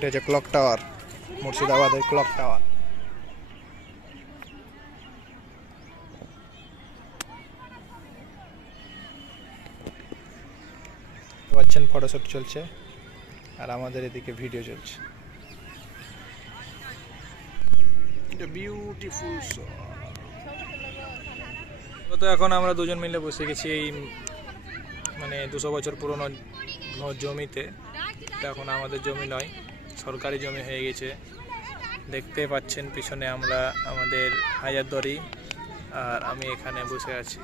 এটা হচ্ছে clock tower, মুর্শিদাবাদের ক্লক টাওয়ার। পাচ্ছেন ফটোশুট চলছে আর আমাদের এদিকে ভিডিও চলছে। বিউটিফুল তো এখন আমরা দুজন মিলে বসে গেছি এই মানে 200 বছর পুরনো জমিতে। এখন আমাদের জমি নয়, সরকারি জমি হয়ে গেছে। দেখতে পাচ্ছেন পিছনে আমরা আমাদের হাজারদুয়ারি, আর আমি এখানে বসে আছি।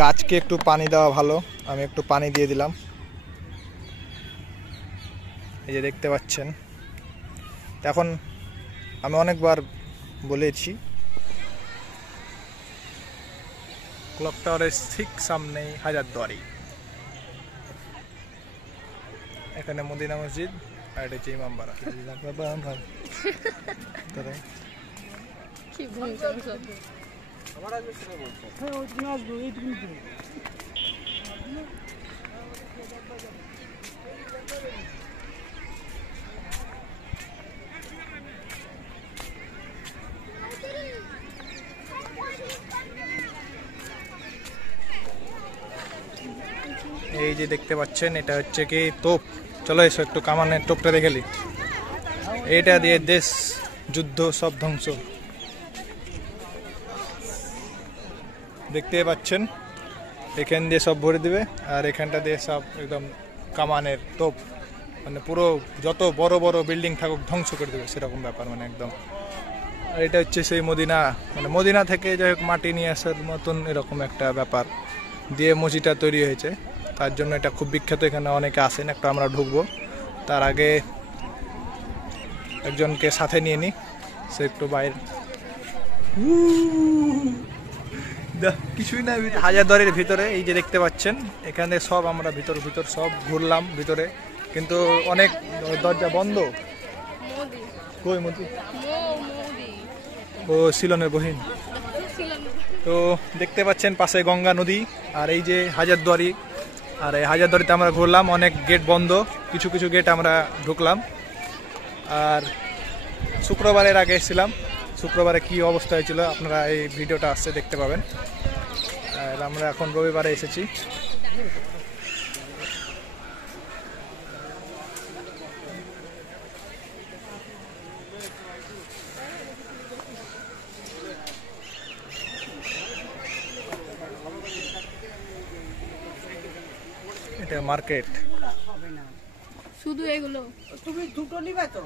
গাছকে একটু পানি দেওয়া ভালো, আমি একটু পানি দিয়ে দিলাম। এই যে দেখতে পাচ্ছেন, এখন আমি অনেকবার বলেছি ক্লক টাওয়ারের ঠিক সামনেই হাজারদুয়ারি। এখানে মদিনা মসজিদ আর এটা হচ্ছে ইমামবাড়া। এই যে দেখতে পাচ্ছেন এটা হচ্ছে কি তোপ। চলো এসো একটু কামানের টোপটা দেখেলি। এটা দিয়ে দেশ যুদ্ধ সব ধ্বংস। দেখতে পাচ্ছেন এখান দিয়ে সব ভরে দিবে আর এখানটা দিয়ে সব একদম কামানের তোপ, মানে পুরো যত বড় বড় বিল্ডিং থাকুক ধ্বংস করে দেবে সেরকম ব্যাপার, মানে একদম। আর এটা হচ্ছে সেই মদিনা, মানে মদিনা থেকে যাই হোক মাটি নিয়ে আসার মতন এরকম একটা ব্যাপার দিয়ে মসজিদটা তৈরি হয়েছে। তার জন্য এটা খুব বিখ্যাত, এখানে অনেকে আসেন। একটা আমরা ঢুকবো, তার আগে একজনকে সাথে নিয়ে নিই, সে একটু বাইরে। কিছুই না, হাজারদুয়ারির ভিতরে এই যে দেখতে পাচ্ছেন এখানে সব আমরা ভিতর সব ঘুরলাম ভিতরে, কিন্তু অনেক দরজা বন্ধ। কই মোদি? ও সিলনের বহিন। তো দেখতে পাচ্ছেন পাশে গঙ্গা নদী আর এই যে হাজারদুয়ারি। আর এই হাজারদুয়ারিতে আমরা ঘুরলাম, অনেক গেট বন্ধ, কিছু কিছু গেট আমরা ঢুকলাম। আর শুক্রবারের আগে এসেছিলাম, শুক্রবারে কি অবস্থা হয়েছিল আপনারা এই ভিডিওটা আসছে দেখতে পাবেন। আর আমরা এখন রবিবারে এসেছি। এটা মার্কেট। শুধু এগুলো তুমি দুটো নিবে তো?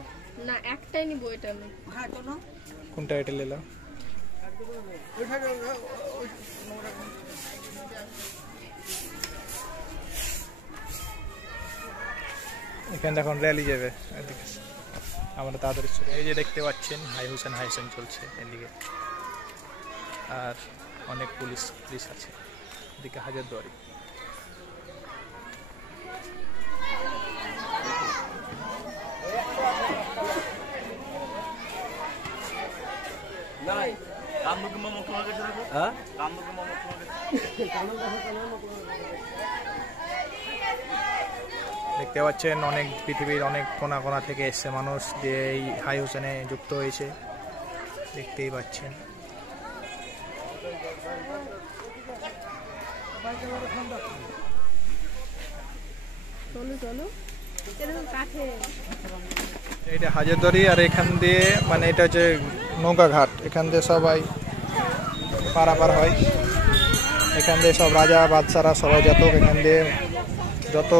না, একটাই নিব। এটা আমি। হ্যাঁ তো না, কোনটা এটা নিলাম? এখানে এখন র্যালি যাবে, আমরা তাড়াতাড়ি। এই যে দেখতে পাচ্ছেন হাই হোসেন চলছে এদিকে, আর অনেক পুলিশ আছে এদিকে হাজারদুয়ারি। দেখতে পাচ্ছেন অনেক পৃথিবীর অনেক কোনা কোনা থেকে এসছে মানুষ যে এই হাই হোসেনে যুক্ত হয়েছে, দেখতেই পাচ্ছেন। এটা হাজারদুয়ারি আর এখান দিয়ে মানে এটা হচ্ছে নৌকা ঘাট, এখান দিয়ে সবাই পারাপার হয়। এখান দিয়ে সব রাজা বাদশারা সবাই যেত, এখান দিয়ে যত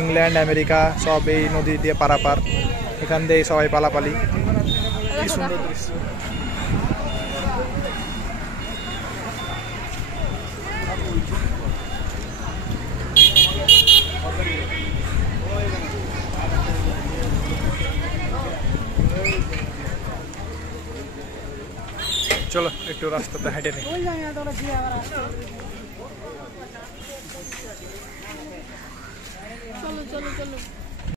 ইংল্যান্ড আমেরিকা সব এই নদী দিয়ে পারাপার, এখান দিয়ে সবাই পালাপালি। কি সুন্দর দৃশ্য। চলো একটু রাস্তাতে হেঁটে নিই। ওই জায়গা তোরা দিয়ে আবার আসতে হবে। চলো চলো চলো